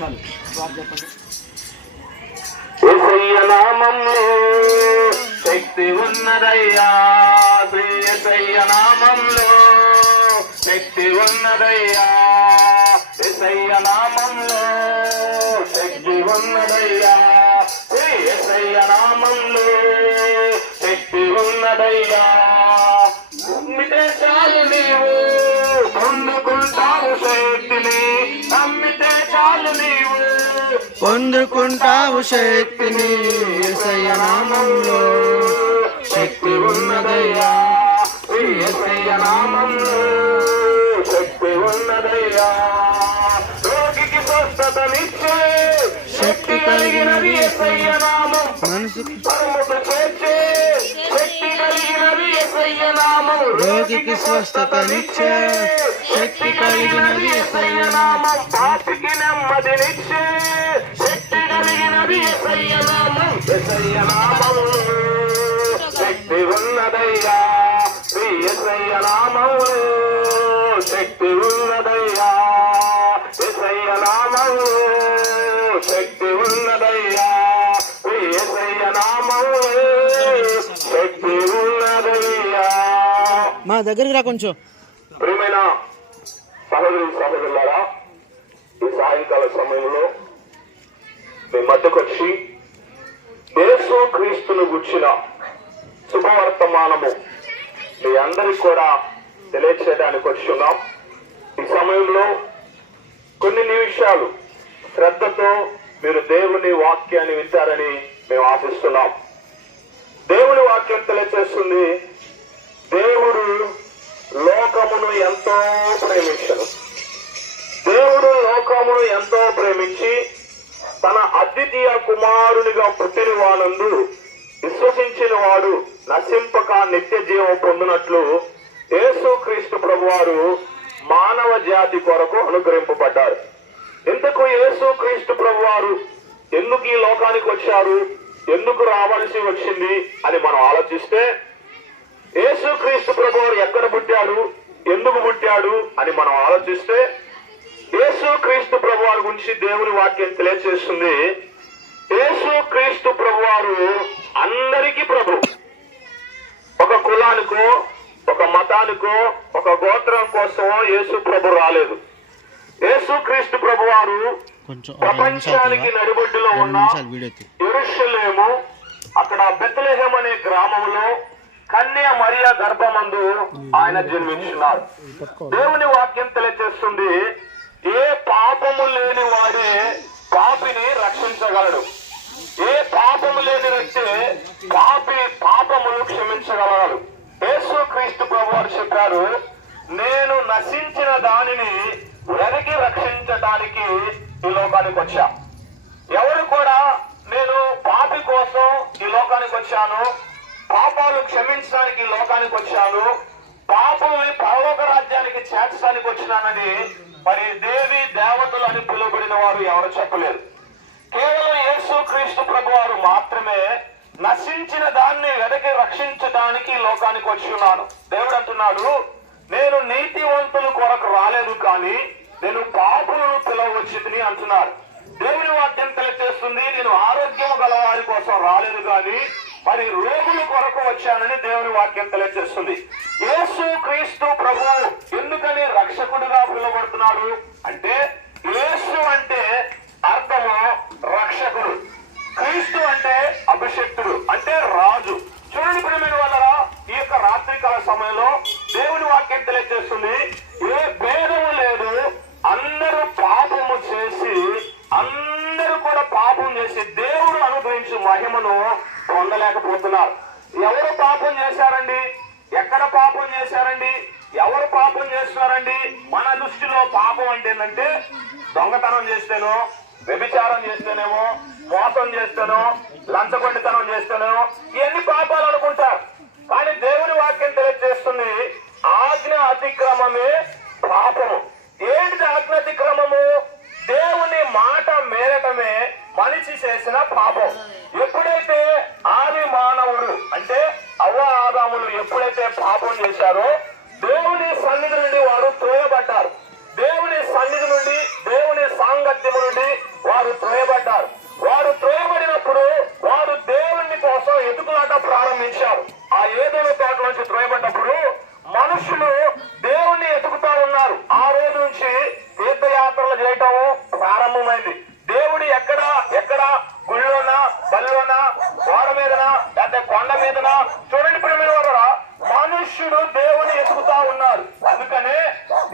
నిమిషాలు చెప్పండి. నామంలో శక్తి ఉన్నదయ్యా. శ్రీ నామంలో శక్తి ఉన్నదయ్యా. ఏసయ్య నామంలో శక్తి ఉన్నదయ్యా. నామంలో శక్తి ఉన్నదయ్యా. పొందుకుంటావు శక్తిని నామంలో శక్తి ఉన్నదయ్యా. నామంలో శక్తి ఉన్నదయ్యా. రోగికి స్వస్థతనిచ్చే శక్తి కలిగినది నామం మనసుకు. పరముకు చేర్చే. శక్తి కలిగినది నామం రోగికి స్వస్థతనిచ్చే శక్తి కలిగినది నామం పాపికి నెమ్మదినిచ్చే మా దగ్గరికి రా కొంచెం. ప్రియమైన సహోదరి సహోదరులారా ఈ సాయంకాల సమయంలో మీ మధ్యకొచ్చి యేసు క్రీస్తును గుచ్చిన శుభవర్తమానము మీ అందరికి కూడా తెలియచేయడానికి వచ్చున్నాం ఈ సమయంలో కొన్ని నిమిషాలు శ్రద్ధతో మీరు దేవుని వాక్యాన్ని వింటారని మేము ఆశిస్తున్నాం. దేవుని వాక్యం తెలియచేస్తుంది దేవుడు లోకమును ఎంతో ప్రేమించను దేవుడు లోకమును ఎంతో ప్రేమించి తన అద్వితీయ కుమారునిగా పుట్టిన వానందు విశ్వసించిన వాడు నశింపక నిత్య జీవం పొందినట్లు యేసు క్రీస్తు ప్రభువారు మానవ జాతి కొరకు అనుగ్రహింపబడ్డారు. ఇంతకు యేసు క్రీస్తు ప్రభువారు ఎందుకు ఈ లోకానికి వచ్చారు? ఎందుకు రావాల్సి వచ్చింది అని మనం ఆలోచిస్తే యేసు క్రీస్తు ప్రభు ఎక్కడ పుట్టాడు ఎందుకు పుట్టాడు అని మనం ఆలోచిస్తే యేసు క్రీస్తు ప్రభు వారి గురించి దేవుని వాక్యం తెలియజేస్తుంది యేసు క్రీస్తు ప్రభు వారు అందరికీ ప్రభు. ఒక కులానికో ఒక మతానికో ఒక గోత్రం కోసమో యేసు ప్రభు రాలేదు. యేసు క్రీస్తు ప్రభు వారు కొంచెం ప్రపంచానికి? నడిబొడ్డులో ఉన్న ఎరుషలేము అక్కడ బెత్లెహేం అనే గ్రామంలో కన్య మరియా గర్భమందు ఆయన జన్మించున్నారు దేవుని వాక్యం తెలియజేస్తుంది ఏ పాపము లేని వాడే పాపిని రక్షించగలడు. ఏ పాపము లేని వ్యక్తి పాపి పాపములు క్షమించగలడు. యేసు క్రీస్తు ప్రభు వారు చెప్పారు నేను నశించిన దానిని వెనక్కి రక్షించడానికి ఈ లోకానికి వచ్చా. ఎవరు కూడా నేను పాపి కోసం ఈ లోకానికి వచ్చాను. పాపాలు క్షమించడానికి ఈ లోకానికి వచ్చాను. పాపల్ని పరలోక రాజ్యానికి చేర్చడానికి వచ్చినానని మరి దేవి దేవతలు అని పిలువబడిన వారు ఎవరు చెప్పలేరు కేవలం యేసు క్రీస్తు ప్రభు వారు మాత్రమే నశించిన దాన్ని వెదకి రక్షించడానికి ఈ లోకానికి వచ్చి ఉన్నాను దేవుడు అంటున్నాడు నేను నీతివంతుల కొరకు రాలేదు కానీ నేను పాపులను పిలవచ్చింది అంటున్నారు. దేవుని వాక్యం తెలియజేస్తుంది నేను ఆరోగ్యం గలవారి కోసం రాలేదు కానీ మరి రోగుల కొరకు వచ్చానని దేవుని వాక్యం తెలియజేస్తుంది. యేసు క్రీస్తు ప్రభు ఎందుకని రక్షకుడిగా పిలువబడుతున్నాడు అంటే యేసు అంటే అర్థము రక్షకుడు. క్రీస్తు అంటే అభిషక్తుడు అంటే రాజు. చూడండి ప్రియమైన వాళ్ళరా ఈ యొక్క రాత్రికాల సమయంలో దేవుని వాక్యం తెలియజేస్తుంది ఏ భేదము మహిమను పొందలేకపోతున్నారు. ఎవరు పాపం చేశారండి? ఎక్కడ పాపం చేశారండి? ఎవరు పాపం చేస్తున్నారండి? మన దృష్టిలో పాపం అంటే ఏంటంటే దొంగతనం చేస్తేనో వ్యభిచారం చేస్తేనేమో మోసం చేస్తాను లంచగొండితనం చేస్తాను ఇవన్నీ పాపాలు అనుకుంటారు. కానీ దేవుని వాక్యం తెలియజేస్తుంది ఆజ్ఞ అతిక్రమమే పాపము ఏంటిది ఆజ్ఞ అతిక్రమము దేవుని మాట మేరటమే మనిషి చేసిన పాపం. ఎప్పుడైతే ఆది మానవుడు అంటే అవ్వ ఆదాములు ఎప్పుడైతే పాపం చేశారో దేవుని సన్నిధి నుండి వారు తోయబడ్డారు. గుళ్ళోనా బలిలోనా గోడ మీదనా లేకపోతే కొండ మీదనా? చూడండి ప్రేమ వారా మనుష్యుడు దేవుని ఎదుగుతా ఉన్నారు. అందుకనే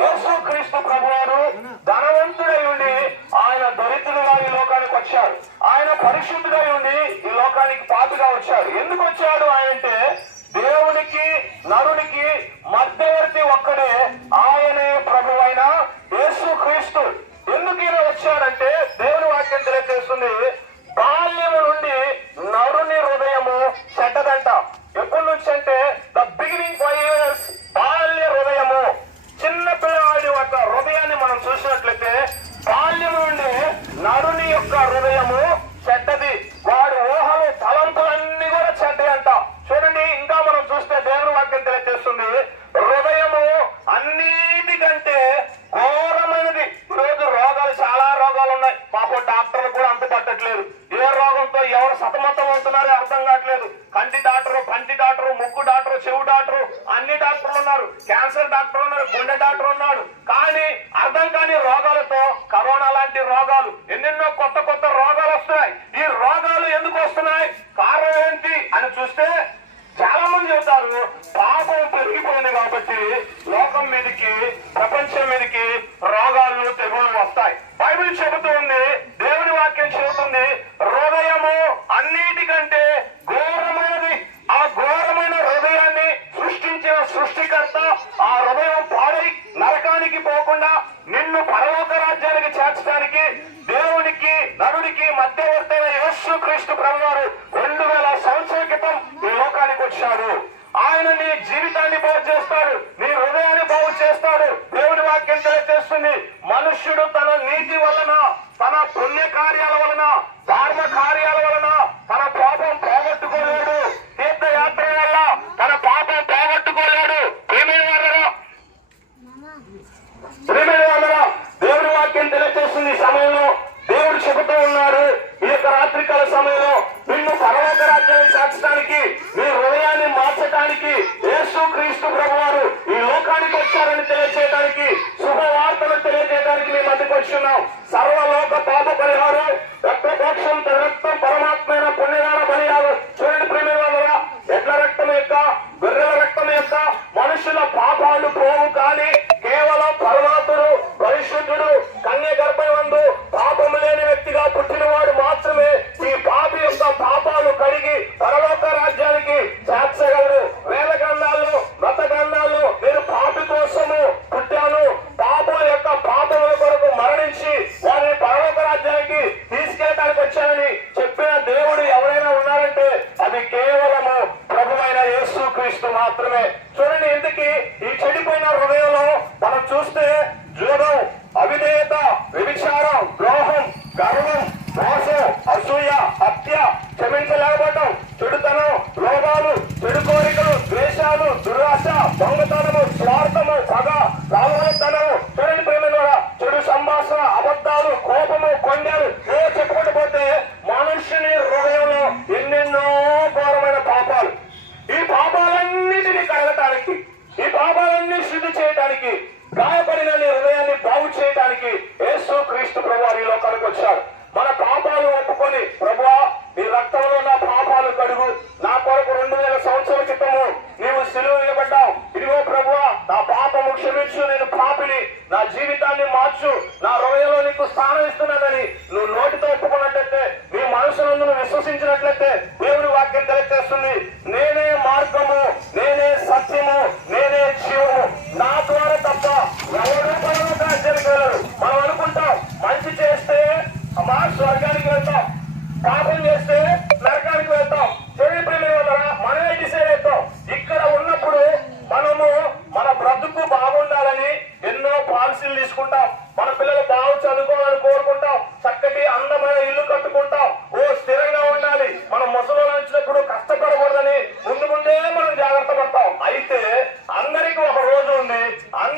యేసు క్రీస్తు ప్రభువారు ధనవంతుడై ఉండి ఆయన దరిద్రుడుగా ఈ లోకానికి వచ్చారు. ఆయన పరిశుద్ధుడై ఉండి ఈ లోకానికి పాతుగా వచ్చారు. ఎందుకు వచ్చాడు ఆయన అంటే దేవునికి నరునికి మధ్యవర్తి ఒక్కడే ప్రయోగంతో ఎవరు సతమతం అవుతున్నారో అర్థం కావట్లేదు. కంటి డాక్టరు పంటి డాక్టరు ముక్కు డాక్టరు చెవు డాక్టరు అన్ని డాక్టర్లు ఉన్నారు. క్యాన్సర్ డాక్టర్ ఉన్నారు గుండె డాక్టర్ ఉన్నాడు కానీ అర్థం కాని రోగాలతో కరోనా లాంటి రోగాలు ఎన్నెన్నో కొత్త కొత్త రోగాలు వస్తున్నాయి. ఈ రోగాలు ఎందుకు వస్తున్నాయి? కారణం ఏంటి అని చూస్తే చాలా మంది చెబుతారు పాపం పెరిగిపోయింది కాబట్టి లోకం మీదకి ప్రపంచం మీదకి రోగాలు తెగులు వస్తాయి. బైబిల్ చెబుతూ ఉంది దేవుని వాక్యం చెబుతుంది హృదయము అన్నిటికంటే ఘోరమైనది. ఆ ఘోరమైన హృదయాన్ని సృష్టించిన సృష్టికర్త ఆ హృదయం పాడై నరకానికి పోకుండా నిన్ను పర తెలియచేయడానికి యేసు క్రీస్తు ప్రభువారు ఈ లోకానికి వచ్చారని తెలియచేయడానికి శుభవార్తలు తెలియజేయడానికి మేము అందుకు వచ్చున్నాం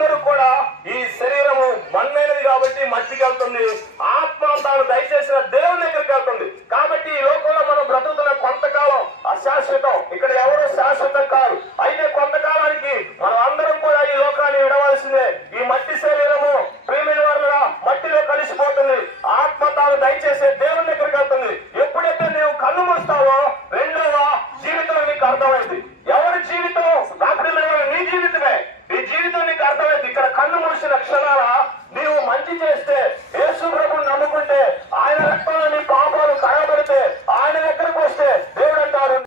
అందరూ కూడా ఈ శరీరము మన్నైనది కాబట్టి మట్టికి వెళ్తుంది. ఆ